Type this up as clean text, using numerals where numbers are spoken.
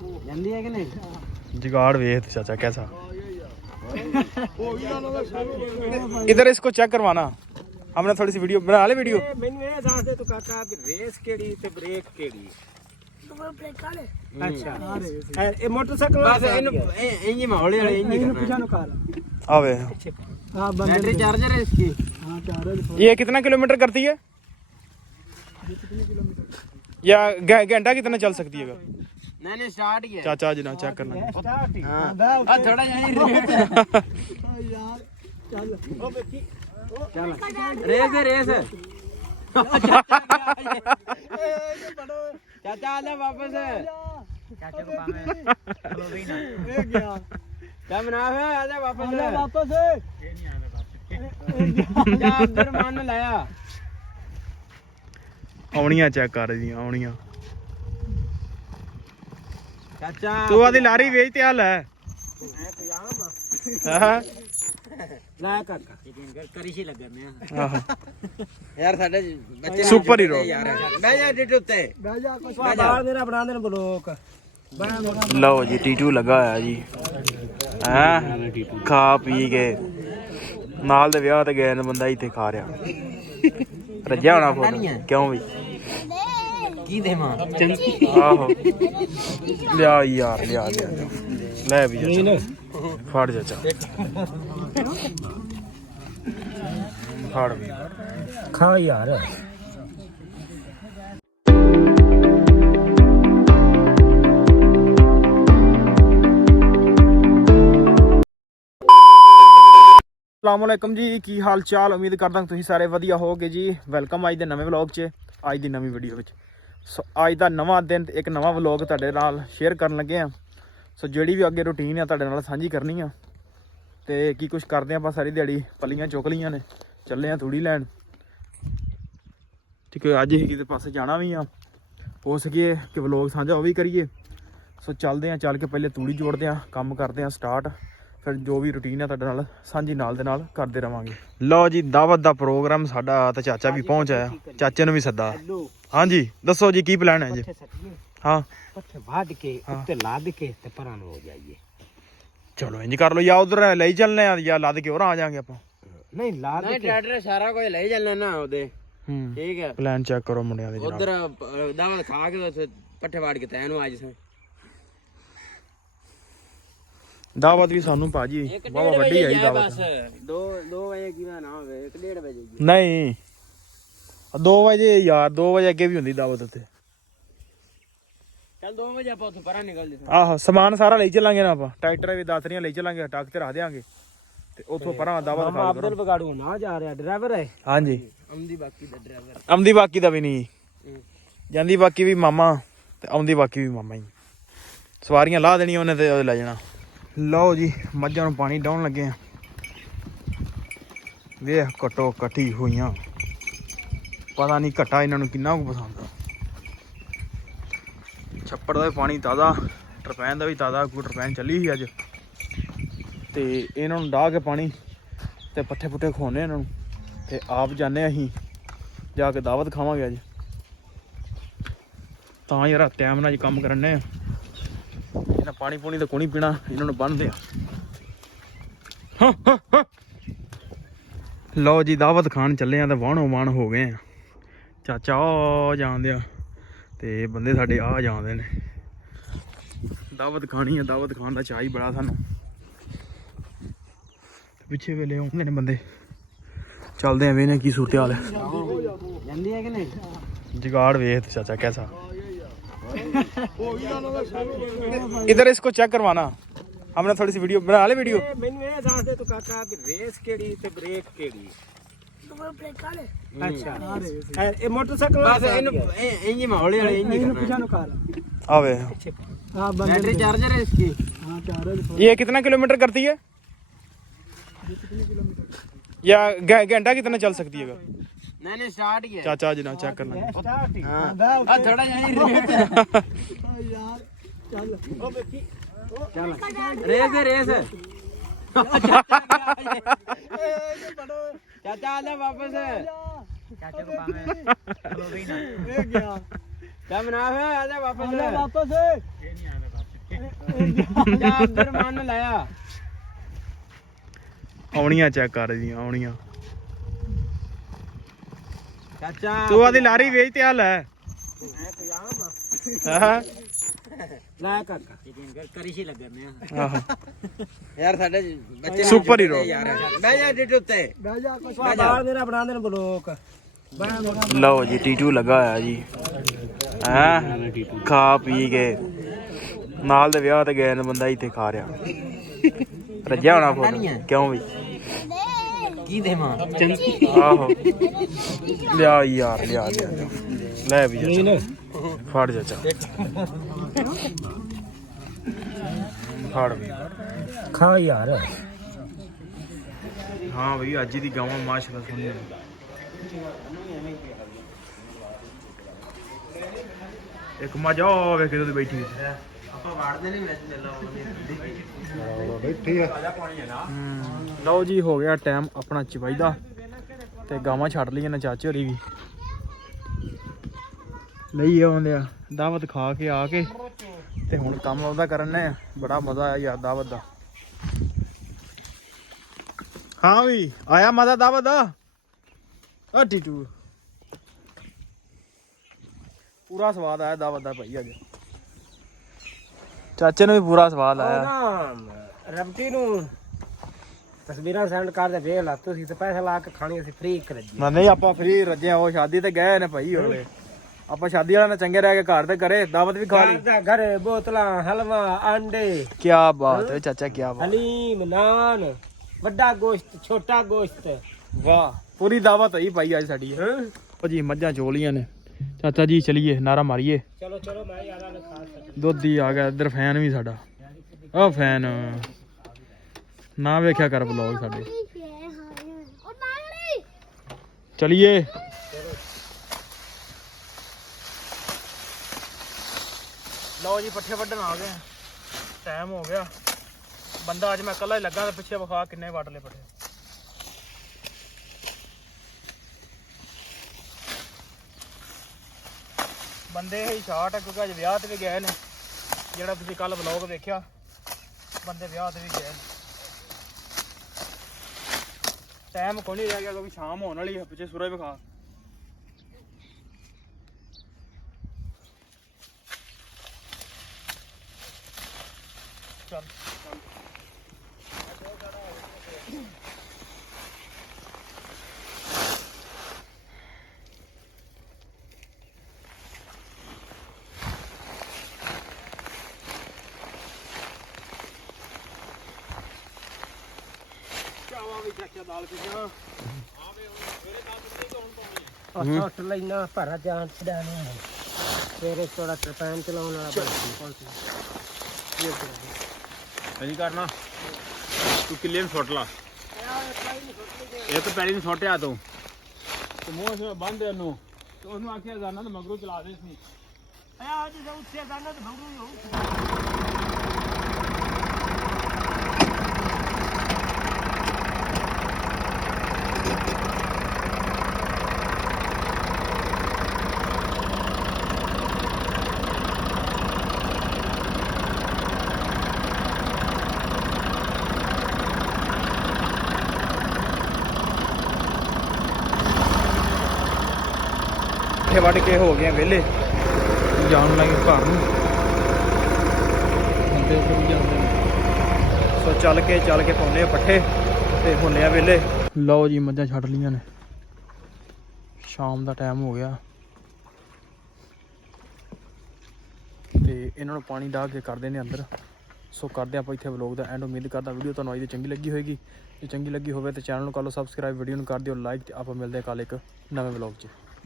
जल्दी है कि नहीं जुगाड़ वेख चाचा कैसा इधर इसको चेक करवाना हमने थोड़ी सी वीडियो बना ले वीडियो मैंने ये जान दे तो काका भी रेस केड़ी ते ब्रेक केड़ी अच्छा ए मोटरसाइकिल बस इंजी में हौली हौली इंजी करना आवे हां बैटरी चार्जर है इसकी हां चार्जर ये कितना किलोमीटर करती है या घंटा कितना चल सकती है नहीं स्टार्ट ही है चाचा जी ना चेक करना स्टार्ट ही हां थोड़ा यही यार चल ओ बेटी चल रेस चाचा आजा वापस चाचा को पावे चलो भी ना ले गया क्या बना है आजा वापस ये नहीं आने वापस जा अंदर मान लाया ਆਉਣੀਆਂ ਚੈੱਕ ਕਰ ਦੀਆਂ ਆਉਣੀਆਂ ਚਾਚਾ ਤੂੰ ਆਦੀ ਲਾਰੀ ਵੇਚ ਤੇ ਆ ਲੈ ਹਾਂ ਲੈ ਕਾਕਾ ਕਰੀ ਸੀ ਲੱਗਣੇ ਆਹ ਯਾਰ ਸਾਡੇ ਬੱਚੇ ਸੁਪਰ ਹੀਰੋ ਬਹਿ ਜਾ ਡਿਟ ਉੱਤੇ ਬਹਿ ਜਾ ਕੁਛ ਬਾਹਰ ਮੇਰਾ ਬਣਾ ਦੇਣ ਬਲੋਕ ਲਓ ਜੀ ਟੀਟੂ ਲੱਗਾ ਹੋਇਆ ਜੀ ਹੈਂ ਖਾ ਪੀ ਕੇ ਨਾਲ ਦੇ ਵਿਆਹ ਤੇ ਗਏ ਨੇ ਬੰਦਾ ਇੱਥੇ ਖਾ ਰਿਹਾ ਰੱਜਿਆ ਹੋਣਾ ਫੋਨ ਕਿਉਂ ਵੀ ਕੀ ਦੇਵਾਂ ਆਹੋ ਲਿਆ ਯਾਰ ਲਿਆ ਲੈ ਵੀ ਚਾਚਾ ਫੜ ਚਾਚਾ ਫੜ ਵੀ ਖਾ ਯਾਰ अस्सलामुअलैकुम जी की हाल चाल उम्मीद करदा तुसीं सारे वधिया होगे जी वेलकम अज दे नवे व्लॉग च अज दी नवी वीडियो विच सो अज दा नवा दिन ते एक नवा व्लॉग तुहाडे नाल शेयर करन लगे आ सो जिहड़ी भी अगे रूटीन है तुहाडे नाल सांझी करनी आ ते की कुछ करदे आपां सारी दिहाड़ी पलियां चुक लियां ने चले आ तूड़ी लैन ठीक है अज ही किते पासे जाना भी आ हो सके कि व्लॉग सांझा वो भी करिए सो चलदे आ चल के पहले तूड़ी जोड़दे आ काम करदे आ स्टार्ट फिर जो भी रूटीन है तुहाडे नाल सांझी नाल दे नाल करदे रवांगे लो जी दावत दा प्रोग्राम साडा ते चाचा भी पहुंच आया चाचे ने भी सद्दा हाँ जी दसो जी की प्लान है जी हाँ पत्थे वाद के उत्ते लाद के ते परान हो जाइए चलो इंज कर लो या उधर ले चलने या लाद के और आ जाएंगे आप नहीं लाद के ट्रैक्टर सारा कोई ले चलना ना ओदे ठीक है प्लान चेक करो मुंडिया दे उधर दावत खा के पट्ठे वाड़ के तैनू आज से दावत भी सानू पाजी बाबा बड़ी है दावत 2 बजे की ना होवे 1:30 बजे नहीं 2 बजे यार 2 बजे अगे भी हुंदी दावत उत्ते चल 2 बजे ਆਪਾਂ ਉੱਥੇ ਪਰਾਂ ਨਿਕਲ ਜੇ ਆਹ ਸਮਾਨ ਸਾਰਾ ਲਈ ਚੱਲਾਂਗੇ ਨਾ ਆਪਾਂ ਟਰੈਕਟਰ ਵੀ ਦਾਤਰੀਆਂ ਲਈ ਚੱਲਾਂਗੇ ਟੱਕ ਤੇ ਰੱਖ ਦੇਾਂਗੇ ਤੇ ਉੱਥੋਂ ਪਰਾਂ ਦਾਵਤ ਖਾ ਅਬਦੁਲ ਬਗਾੜੂ ਨਾ ਜਾ ਰਿਹਾ ਡਰਾਈਵਰ ਹੈ ਹਾਂਜੀ ਅਮਦੀ ਬਾਕੀ ਦਾ ਡਰਾਈਵਰ ਆਮਦੀ ਬਾਕੀ ਦਾ ਵੀ ਨਹੀਂ ਜਾਂਦੀ ਬਾਕੀ ਵੀ ਮਾਮਾ ਤੇ ਆਉਂਦੀ ਬਾਕੀ ਵੀ ਮਾਮਾ ਹੀ ਸਵਾਰੀਆਂ ਲਾ ਦੇਣੀਆਂ ਉਹਨੇ ਤੇ ਲੈ ਜਾਣਾ ਲਓ ਜੀ ਮੱਝਾਂ ਨੂੰ ਪਾਣੀ ਡਾਉਣ ਲੱਗੇ ਆ ਵੇਖ ਕਟੋ ਕਟੀ ਹੋਈਆਂ ਪਤਾ ਨਹੀਂ ਘਟਾ ਇਹਨਾਂ ਨੂੰ ਕਿੰਨਾ ਕੁ ਪਸੰਦ ਆ ਛੱਪੜ ਦਾ ਵੀ ਪਾਣੀ ਤਾਜ਼ਾ ਟਰਪੈਨ ਦਾ ਵੀ ਤਾਜ਼ਾ ਕੋਈ ਟਰਪੈਨ ਚੱਲੀ ਸੀ ਅੱਜ ਤੇ ਇਹਨਾਂ ਨੂੰ ਡਾਹ ਕੇ ਪਾਣੀ ਤੇ ਪੱਠੇ ਪੁੱਠੇ ਖਵਾਉਣੇ ਇਹਨਾਂ ਨੂੰ ਤੇ ਆਪ ਜਾਂਦੇ ਅਸੀਂ ਜਾ ਕੇ ਦਾਵਤ ਖਾਵਾਂਗੇ ਅੱਜ ਤਾਂ ਯਾਰ ਟਾਈਮ ਨਾਲ ਕੰਮ ਕਰਨੇ ਆ ਇਹਨਾਂ ਪਾਣੀ ਪੂਣੀ ਤਾਂ ਕੋਣੀ ਪੀਣਾ ਇਹਨਾਂ ਨੂੰ ਬੰਨ੍ਹਦੇ ਆ ਲਓ ਜੀ ਦਾਵਤ ਖਾਣ ਚੱਲੇ ਆ ਤੇ ਵਾਹਣੋ ਵਾਹਣ ਹੋ ਗਏ ਆ ਚਾਚਾ ਆ ਜਾਂਦੇ ਆ ਤੇ ਬੰਦੇ ਸਾਡੇ ਆ ਜਾਂਦੇ ਨੇ ਦਾਵਤ ਖਾਣੀ ਆ ਦਾਵਤ ਖਾਣ ਦਾ ਚਾਅ ਹੀ ਬੜਾ ਸਾਨੂੰ ਪਿੱਛੇ ਵੇਲੇ ਆਉਂਦੇ ਨੇ ਬੰਦੇ ਚੱਲਦੇ ਆ ਵੇਨੇ ਕੀ ਸੂਰਤ ਹਾਲ ਹੈ ਜਲਦੀ ਹੈ ਕਿ ਨਹੀਂ जुगाड़ वेख चाचा कैसा इधर इसको चेक करवाना हमने थोड़ी सी वीडियो बना ले वीडियो मैंने ये जान दे तो काका भी रेस केड़ी ते ब्रेक केड़ी अच्छा ए मोटरसाइकिल बस इंजी में हौली हौली इंजी करना आवे हां बैटरी चार्जर है इसकी हां चार्जर ये कितना किलोमीटर करती है या घंटा कितना चल सकती है नहीं स्टार्ट ही है चाचा जी ना चेक करना स्टार्ट ही हां थोड़ा यही यार चल ओ बेटी चल रेस चाचा आजा वापस चाचा को पावे चलो भी ना ले गया क्या बना है आजा वापस ये नहीं आने वापस ਜਾ ਅੰਦਰ ਮੰਨ ਲਾਇਆ ਆਉਣੀਆਂ ਚੈੱਕ ਕਰ ਦੀਆਂ ਆਉਣੀਆਂ ਚਾਚਾ ਤੂੰ ਆਦੀ ਲਾਰੀ ਵੇਚ ਤੇ ਆ ਲੈ ਹਾਂ ਲੈ ਕਾਕਾ ਕਰੀ ਸੀ ਲੱਗਣੇ ਆਹੋ ਯਾਰ ਸਾਡੇ ਬੱਚੇ ਸੁਪਰ ਹੀਰੋ ਬਹਿ ਜਾ ਡਿੱਟ ਉੱਤੇ ਬਹਿ ਜਾ ਕੁਛ ਬਾਹਰ ਮੇਰਾ ਬਣਾ ਦੇਣ ਬਲੋਕ ਲਓ ਜੀ ਟੀਟੂ ਲੱਗਾ ਹੋਇਆ ਜੀ ਹੈਂ ਖਾ ਪੀ ਕੇ ਨਾਲ ਦੇ ਵਿਆਹ ਤੇ ਗਏ ਨੇ ਬੰਦਾ ਇੱਥੇ ਖਾ ਰਿਹਾ ਰੱਜਿਆ ਹੋਣਾ ਫੋਨ ਕਿਉਂ ਵੀ ਕੀ ਦੇਵਾਂ ਆਹੋ ਲਿਆ ਯਾਰ ਲਿਆ ਲੈ ਵੀ ਚਾਚਾ ਫੜ ਚਾਚਾ ਫੜ ਵੀ ਖਾ ਯਾਰ ਹਾਂ ਬਈ ਅੱਜ ਦੀ ਗਾਵਾਂ ਮਾਸ਼ਾਅੱਲਾ ਸੁਣੀ ਇੱਕ ਮਜਾ ਵੇਖ ਕੇ ਤੇ ਬੈਠੀ ਆਪਾਂ ਵਾੜਦੇ ਨਹੀਂ ਵਿੱਚ ਲੈ ਲਾਉਣਾ ਬੈਠੀ ਆ ਲਓ ਜੀ ਹੋ ਗਿਆ ਟਾਈਮ ਆਪਣਾ ਚਵਾਈ ਦਾ ਤੇ ਗਾਵਾਂ ਛੱਡ ਲਈਆਂ ਨੇ ਚਾਚੇ ਹੋਰੀ ਵੀ ਲਈ ਆਉਂਦੇ ਆ ਦਾਵਤ ਖਾ ਕੇ ਆ ਕੇ ਤੇ ਹੁਣ ਕੰਮ ਉਹਦਾ ਕਰਨ ਨੇ ਬੜਾ ਮਜ਼ਾ ਆਇਆ ਯਾਰ ਦਾਵਤ ਦਾ ਹਾਂ ਵੀ ਆਇਆ ਮਜ਼ਾ ਦਾਵਤ ਦਾ ਆ ਟੀਟੂ ਪੂਰਾ ਸਵਾਦ ਆਇਆ ਦਾਵਤ ਦਾ ਭਾਈ ਅੱਜ ਚਾਚੇ ਨੂੰ ਵੀ ਪੂਰਾ ਸਵਾਦ ਆਇਆ ਰਬਟੀ ਨੂੰ ਤਸਵੀਰਾਂ ਸੈਂਡ ਕਰ ਦੇ ਵੇਖ ਲਾ ਤੁਸੀਂ ਤੇ ਪੈਸੇ ਲਾ ਕੇ ਖਾਣੀ ਅਸੀਂ ਫ੍ਰੀ ਕਰ ਜੀ ਨਹੀਂ ਆਪਾਂ ਫ੍ਰੀ ਰੱਜੇ ਉਹ ਸ਼ਾਦੀ ਤੇ ਗਏ ਨੇ ਭਾਈ ਹੋਵੇ ਆਪਾਂ ਸ਼ਾਦੀ ਵਾਲਾ ਨਾਲ ਚੰਗੇ ਰਹਿ ਕੇ ਘਰ ਤੇ ਕਰੇ ਦਾਵਤ ਵੀ ਖਾ ਲਈ ਘਰੇ ਬੋਤਲਾਂ ਹਲਵਾ ਆਂਡੇ ਕੀ ਬਾਤ ਹੈ ਚਾਚਾ ਕੀ ਬਾਤ ਹਲੀਮ ਨਾਨ ਵੱਡਾ ਗੋਸ਼ਤ ਛੋਟਾ ਗੋਸ਼ਤ ਵਾਹ ਪੂਰੀ ਦਾਵਤ ਹੋਈ ਭਾਈ ਅੱਜ ਸਾਡੀ ਉਹ ਜੀ ਮੱਝਾਂ ਚੋਲੀਆਂ ਨੇ ਚਾਚਾ ਜੀ ਚਲੀਏ ਨਾਰਾ ਮਾਰੀਏ ਚਲੋ ਚਲੋ ਮੈਂ ਯਾਰਾਂ ਨੇ ਖਾ ਸਕਦਾ ਦੁੱਧ ਹੀ ਆ ਗਿਆ ਇੱਧਰ ਫੈਨ ਵੀ ਸਾਡਾ ਉਹ ਫੈਨ ਨਾ ਵੇਖਿਆ ਕਰ ਵਲੌਗ ਸਾਡੇ ਚਲੀਏ ਲਓ ਜੀ ਪੱਠੇ ਵੱਢਣ ਆ ਗਏ ਟਾਈਮ ਹੋ ਗਿਆ ਬੰਦਾ ਅੱਜ ਮੈਂ ਇਕੱਲਾ ਹੀ ਲੱਗਾ ਤੇ ਪਿੱਛੇ ਵਿਖਾ ਕਿੰਨੇ ਵੱਢ ਲਏ ਪੱਠੇ ਬੰਦੇ ਹੀ ਸ਼ਾਰਟ ਆ ਕਿਉਂਕਿ ਅੱਜ ਵਿਆਹ ਤੇ ਵੀ ਗਏ ਨੇ ਜਿਹੜਾ ਤੁਸੀਂ ਕੱਲ ਵਲੌਗ ਵੇਖਿਆ ਬੰਦੇ ਵਿਆਹ ਤੇ ਵੀ ਗਏ ਨੇ ਟਾਈਮ ਕੋਈ ਨਹੀਂ ਰਹਿ ਗਿਆ ਕਿਉਂਕਿ ਸ਼ਾਮ ਹੋਣ ਵਾਲੀ ਹੈ ਪਿੱਛੇ ਸੂਰਜ ਵਿਖਾ ਚੱਲ ਉੱਠ ਲੈਣਾ ਭਰਾ ਜਾਨ ਛਡਾਣਾ ਤੇਰੇ ਥੋੜਾ ਟਰਪੈਨ ਚਲਾਉਣ ਵਾਲਾ ਨਹੀਂ ਕਰਨਾ ਤੂੰ ਕਿੱਲੇ ਨੂੰ ਸੁੱਟ ਲਾ ਇੱਕ ਪੈਰੀ ਨੂੰ ਸੁੱਟਿਆ ਤੂੰ ਤੇ ਮੂੰਹ ਸੇ ਬੰਦ ਇਹਨੂੰ ਤੇ ਉਹਨੂੰ ਆਖਿਆ ਜਾਣਾ ਤੇ ਮਗਰੋਂ ਚਲਾ ਦੇ ਸੀ ਆ ਜੀ ਉੱਥੇ ਜਾਣਾ ਤੇ ਭੰਗੂ ਹੋਊ ਵੱਢ ਕੇ ਹੋ ਗਏ ਵਿਹਲੇ ਜਾਣ ਲੱਗੇ ਘਰ ਨੂੰ ਬੰਦੇ ਉੱਪਰ ਵੀ ਜਾਂਦੇ ਨੇ ਸੋ ਚੱਲ ਕੇ ਪਾਉਂਦੇ ਆ ਪੱਠੇ ਤੇ ਹੁੰਨੇ ਆ ਵਿਹਲੇ ਲਓ ਜੀ ਮੱਝਾਂ ਛੱਡ ਲੀਆਂ ਨੇ ਸ਼ਾਮ ਦਾ ਟਾਈਮ ਹੋ ਗਿਆ ਤੇ ਇਹਨਾਂ ਨੂੰ ਪਾਣੀ ਡਾਹ ਕੇ ਕਰਦੇ ਨੇ ਅੰਦਰ ਸੋ ਕਰਦੇ ਆਪਾਂ ਇੱਥੇ ਵਲੌਗ ਦਾ ਐਂਡ ਉਮੀਦ ਕਰਦਾ ਵੀਡੀਓ ਤੁਹਾਨੂੰ ਅੱਜ ਦੀ ਚੰਗੀ ਲੱਗੀ ਹੋਏਗੀ ਜੇ ਚੰਗੀ ਲੱਗੀ ਹੋਵੇ ਤਾਂ ਚੈਨਲ ਨੂੰ ਕਰ ਲਓ ਸਬਸਕ੍ਰਾਈਬ ਵੀਡੀਓ ਨੂੰ ਕਰ ਦਿਓ ਲਾਈਕ ਤੇ ਆਪਾਂ ਮਿਲਦੇ ਹਾਂ ਕੱਲ ਇੱਕ ਨਵੇਂ ਵਲੌਗ 'ਚ